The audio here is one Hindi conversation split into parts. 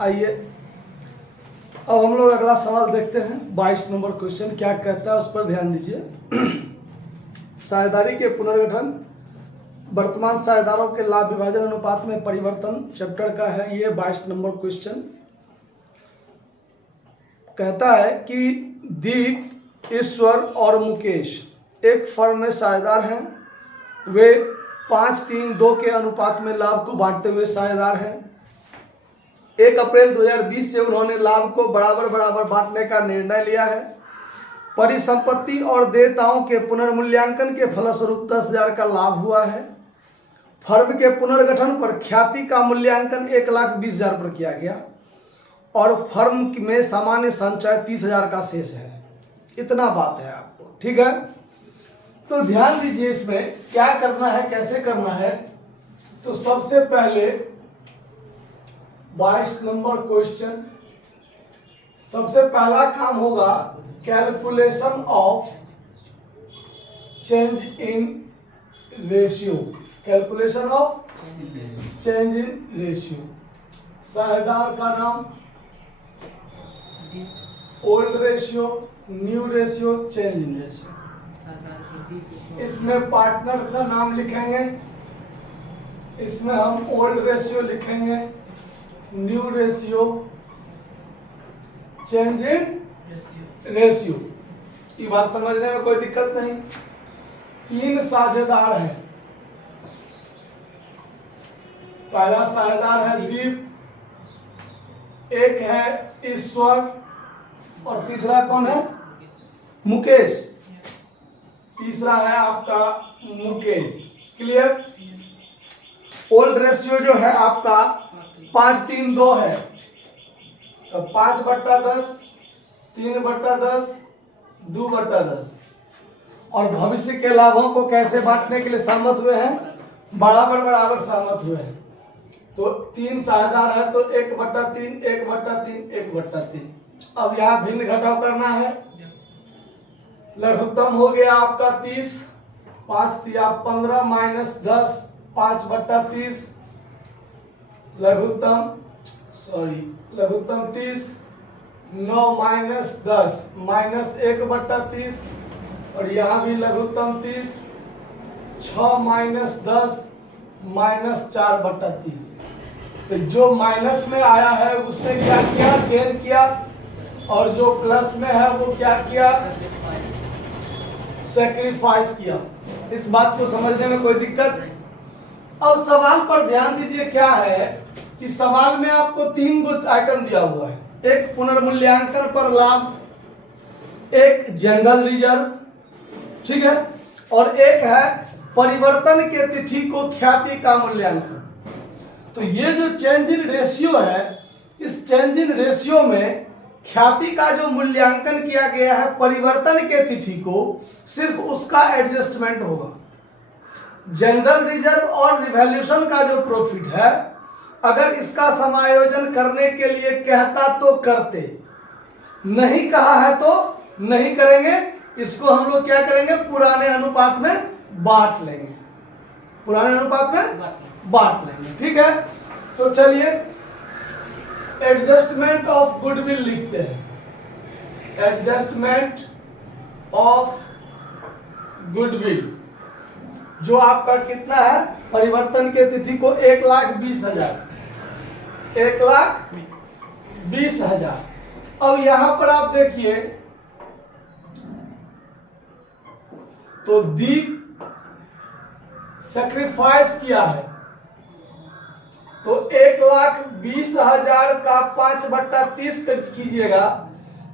आइए अब हम लोग अगला सवाल देखते हैं। 22 नंबर क्वेश्चन क्या कहता है उस पर ध्यान दीजिए। साझेदारी के पुनर्गठन, वर्तमान साझेदारों के लाभ विभाजन अनुपात में परिवर्तन चैप्टर का है ये 22 नंबर क्वेश्चन। कहता है कि दीप, ईश्वर और मुकेश एक फर्म में साझेदार हैं। वे 5-3-2 के अनुपात में लाभ को बांटते हुए साझेदार हैं। 1 अप्रैल 2020 से उन्होंने लाभ को बराबर बराबर बांटने का निर्णय लिया है। परिसंपत्ति और देयताओं के पुनर्मूल्यांकन के फलस्वरूप 10,000 का लाभ हुआ है। फर्म के पुनर्गठन पर ख्याति का मूल्यांकन 1,20,000 पर किया गया और फर्म में सामान्य संचय 30,000 का शेष है। इतना बात है आपको, ठीक है। तो ध्यान दीजिए इसमें क्या करना है, कैसे करना है। तो सबसे पहले 22 नंबर क्वेश्चन, सबसे पहला काम होगा calculation of change in ratio. Calculation of change in ratio. साझेदार का नाम, old ratio, new ratio, change in ratio. इसमें पार्टनर का नाम लिखेंगे, इसमें हम ओल्ड रेशियो लिखेंगे, new ratio, change in ratio. ये बात समझने में कोई दिक्कत नहीं। 3 साझेदार हैं। पहला साझेदार है दीप, एक है ईश्वर और तीसरा कौन है? मुकेश। तीसरा है आपका मुकेश। क्लियर। ओल्ड रेशियो जो है आपका 5-3-2 है, तो 5/10, 3/10, 2/10। और भविष्य के लाभों को कैसे बांटने के लिए सहमत हुए हैं? बराबर बराबर सहमत हुए हैं। तो 3 साझेदार है तो 1/3, 1/3, 1/3। अब यहाँ भिन्न घटाव करना है। लघुत्तम हो गया आपका 30, 5×3 15 -10, 5/30। लघुत्तम 30, 9 - 10 -1/30। और यहाँ भी लघुत्तम 30, 6 - 10 -4/30। तो जो माइनस में आया है उसने क्या किया? गेन किया। और जो प्लस में है वो क्या किया? सैक्रिफाइस किया। इस बात को समझने में कोई दिक्कत? अब सवाल पर ध्यान दीजिए। क्या है कि सवाल में आपको 3 आइटम दिया हुआ है। एक पुनर्मूल्यांकन पर लाभ, एक जनरल रिजर्व, ठीक है, और एक है परिवर्तन के तिथि को ख्याति का मूल्यांकन। तो ये जो चेंज इन रेशियो है, इस चेंज इन रेशियो में ख्याति का जो मूल्यांकन किया गया है परिवर्तन के तिथि को, सिर्फ उसका एडजस्टमेंट होगा। जनरल रिजर्व और रिवैल्यूएशन का जो प्रॉफिट है, अगर इसका समायोजन करने के लिए कहता तो करते, नहीं कहा है तो नहीं करेंगे। इसको हम लोग क्या करेंगे? पुराने अनुपात में बांट लेंगे। पुराने अनुपात में बांट लेंगे, ठीक है। तो चलिए एडजस्टमेंट ऑफ गुडविल लिखते हैं। एडजस्टमेंट ऑफ गुडविल जो आपका कितना है? परिवर्तन के तिथि को 1,20,000, 1,20,000। अब यहां पर आप देखिए तो दीप सैक्रिफाइस किया है, तो 1,20,000 का 5/30 कीजिएगा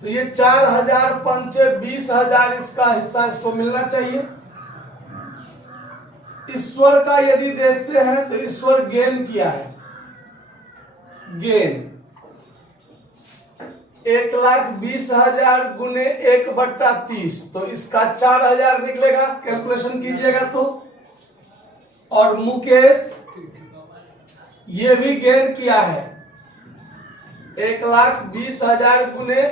तो ये 4,000 पंचे 20,000 इसका हिस्सा इसको मिलना चाहिए। ईश्वर का यदि देखते हैं तो ईश्वर गेन किया है, गेन 1,20,000 गुने 1/30, तो इसका 4,000 निकलेगा। कैलकुलेशन कीजिएगा तो। और मुकेश ये भी गेन किया है, 1,20,000 गुने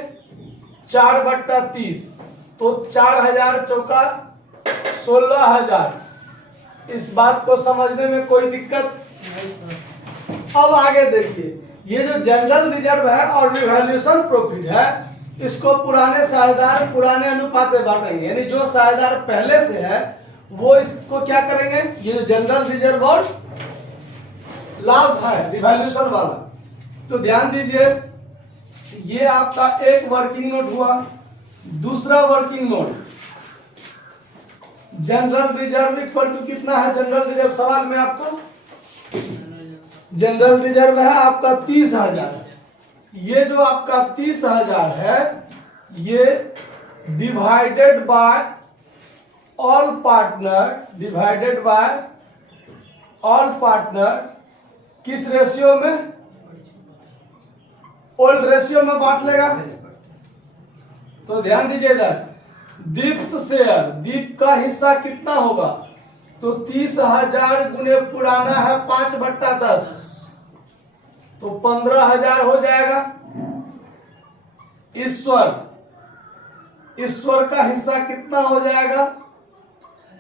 4/30, तो 4,000 चौका 16,000। इस बात को समझने में कोई दिक्कत? अब आगे देखिए, ये जो जनरल रिजर्व है और रिवैल्यूएशन प्रॉफिट है, इसको पुराने साझेदार पुराने अनुपात में बांटेंगे, यानी जो साझेदार पहले से है वो इसको क्या करेंगे, ये जो जनरल रिजर्व और लाभ है रिवैल्यूएशन वाला, तो ध्यान दीजिए ये आपका एक वर्किंग नोट हुआ। दूसरा working note, general reserve equal to कितना है, जनरल रिजर्व सवाल में आपको जनरल रिजर्व है आपका 30,000। ये जो आपका 30,000 है ये डिवाइडेड बाय ऑल पार्टनर किस रेशियो में, ओल्ड रेशियो में बांट लेगा। तो ध्यान दीजिए इधर, दीप्स शेयर, दीप का हिस्सा कितना होगा, तो 30,000 गुने पुराना है 5/10, तो 15,000 हो जाएगा। ईश्वर का हिस्सा कितना हो जाएगा,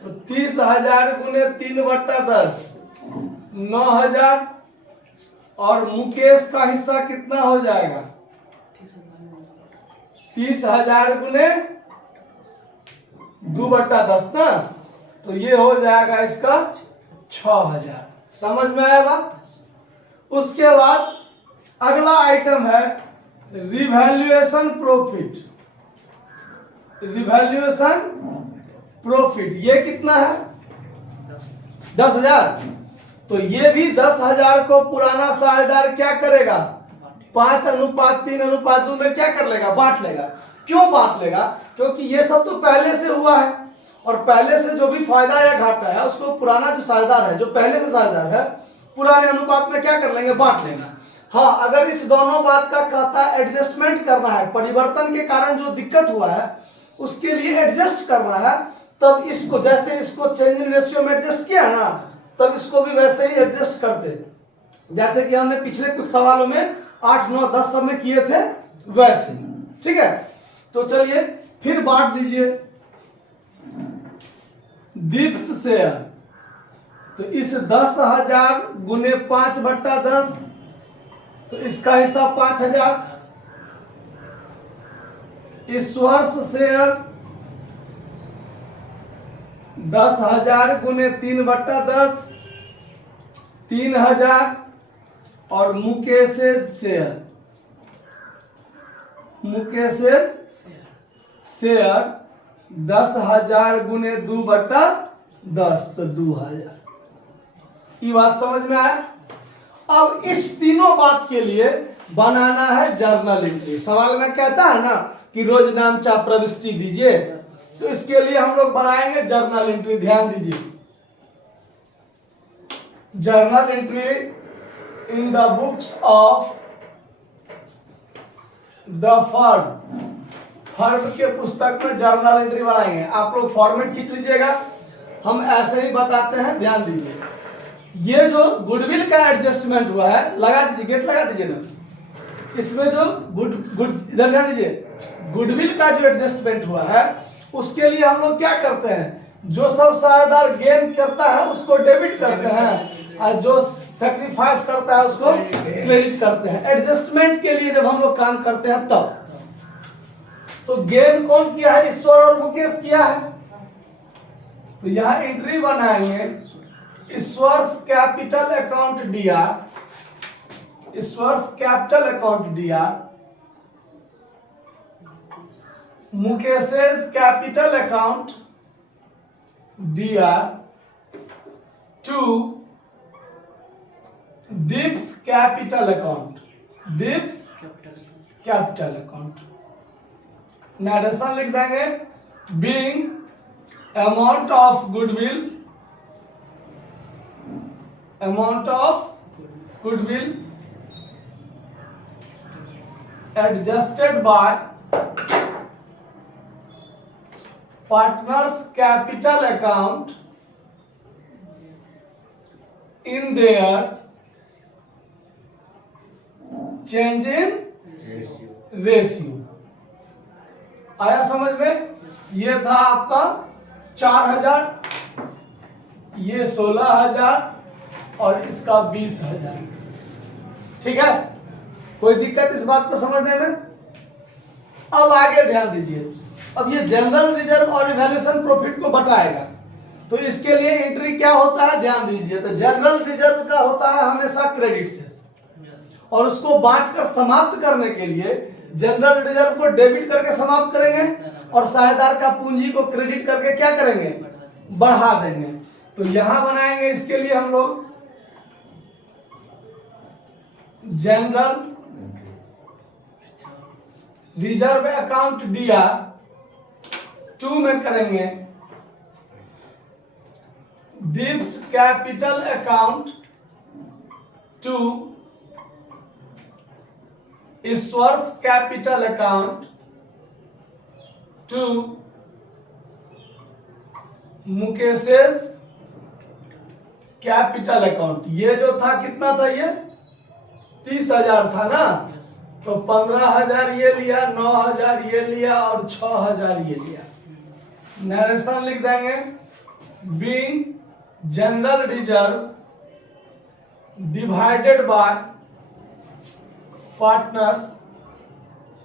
तो 30,000 गुने 3/10 9,000, और मुकेश का हिस्सा कितना हो जाएगा, 30,000 गुने 2/10 ना, तो ये हो जाएगा इसका 6,000। समझ में आया बात। उसके बाद अगला आइटम है रिवैल्यूएशन प्रॉफिट, ये कितना है 10,000। तो ये भी 10,000 को पुराना साझेदार क्या करेगा, 5:3:2 में क्या कर लेगा, बांट लेगा। क्यों बांट लेगा, क्योंकि ये सब तो पहले से हुआ है और पहले से जो भी फायदा या घाटा है उसको पुराना जो साझेदार है, जो पहले से साझेदार है, पुराने अनुपात में क्या कर लेंगे, बांट लेंगे। हाँ, अगर इस दोनों बात का कहता है एडजस्टमेंट करना है, परिवर्तन के कारण जो दिक्कत हुआ है उसके लिए एडजस्ट करना है, तब इसको जैसे इसको चेंज इन रेशियो में एडजस्ट किया है ना, तब इसको भी वैसे ही एडजस्ट करते, जैसे कि हमने पिछले कुछ सवालों में 8, 9, 10 सब में किए थे वैसे। ठीक है, तो चलिए फिर बांट दीजिए दीप्स शेयर, तो इस 10,000 गुने 5/10, तो इसका हिस्सा 5,000। ईश्वर्स शेयर 10,000 गुने 3/10 3,000, और मुकेशेज शेयर 10,000 गुने 2/10, तो 2,000। ये बात समझ में आया। अब इस तीनों बात के लिए बनाना है जर्नल एंट्री। सवाल में कहता है ना कि रोज नाम चाप प्रविष्टि दीजिए, तो इसके लिए हम लोग बनाएंगे जर्नल एंट्री। ध्यान दीजिए, journal entry in the books of the firm के पुस्तक में जर्नल एंट्री बनाएंगे। आप लोग फॉर्मेट खींच लीजिएगा, हम ऐसे ही बताते हैं। ध्यान दीजिए, ये जो गुडविल का एडजस्टमेंट हुआ है, लगा दीजिए, गेट लगा दीजिए ना। इसमें जो इधर ध्यान दीजिए, गुडविल का जो एडजस्टमेंट हुआ है उसके लिए हम लोग क्या करते हैं, जो सब साझेदार गेन करता है उसको डेबिट करते हैं और जो सैक्रिफाइस करता है उसको क्रेडिट करते हैं। एडजस्टमेंट के लिए जब हम लोग काम करते हैं तब, तो गेन कौन किया है, ईश्वर और मुकेश किया है। तो यहां एंट्री बनाएंगे Ishwar's capital account DR, Ishwar's capital account DR, Mukesh's capital account DR, to Deep's capital account, Deep's capital account. Narration लिख देंगे, being amount of goodwill, amount of goodwill adjusted by partners capital account in their change in ratio. आया समझ में। ये था आपका 4,000, ये 16,000 और इसका 20,000। ठीक है, कोई दिक्कत इस बात को समझने में? अब आगे ध्यान दीजिए, अब ये जनरल रिजर्व और रिवैल्यूएशन प्रॉफिट को बटाएगा, तो इसके लिए एंट्री क्या होता है ध्यान दीजिए। तो जनरल रिजर्व का होता है हमेशा क्रेडिट सेस, और उसको बांटकर समाप्त करने के लिए जनरल रिजर्व को डेबिट करके समाप्त करेंगे और साझेदार का पूंजी को क्रेडिट करके क्या करेंगे, बढ़ा देंगे। तो यहां बनाएंगे इसके लिए हम लोग जनरल रिजर्व अकाउंट दिया 2 में करेंगे Deep's capital account 2, Ishwar's capital account 2, Mukesh's capital account. ये जो था कितना था, ये 30,000 था ना, तो 15,000 ये लिया, 9,000 ये लिया और 6,000 ये लिया। नरेशन लिख देंगे, being general reserve divided by partners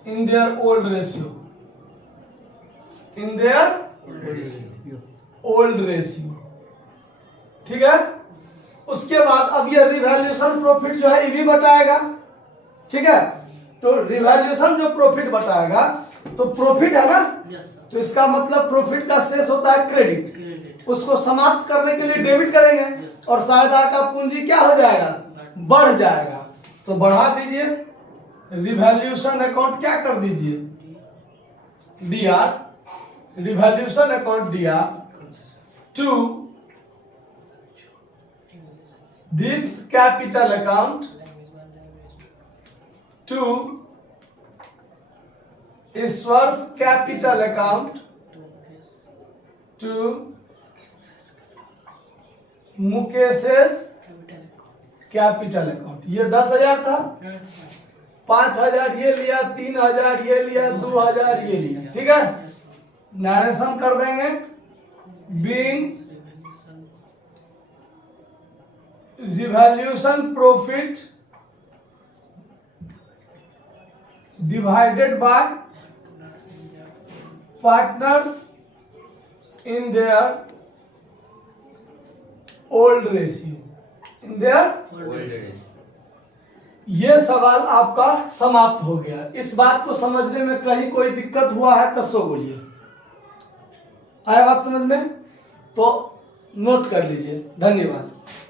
in their old ratio, in their old ratio. ठीक है, उसके बाद अब ये रिवैल्यूएशन प्रॉफिट जो है ये भी बताएगा। ठीक है, तो रिवैल्यूएशन जो प्रॉफिट बताएगा, तो प्रॉफिट है ना, तो इसका मतलब प्रॉफिट का शेष होता है क्रेडिट, उसको समाप्त करने के लिए डेबिट करेंगे और साझेदार का पूंजी क्या हो जाएगा, बढ़ जाएगा। तो बढ़ा दीजिए, रिवैल्यूएशन अकाउंट क्या कर दीजिए, DR, revaluation account DR 2, Deep's capital account 2, Ishwar's capital account 2, Mukesh's capital account. ये 10,000 था, 5,000 ये लिया, 3,000 ये लिया, 2,000 ये लिया। ठीक है, नरेशन कर देंगे, being revaluation profit divided by partners in their old ratio, in their. ये सवाल आपका समाप्त हो गया। इस बात को समझने में कहीं कोई दिक्कत हुआ है तो सो बोलिए। आया बात समझ में? तो नोट कर लीजिए। धन्यवाद।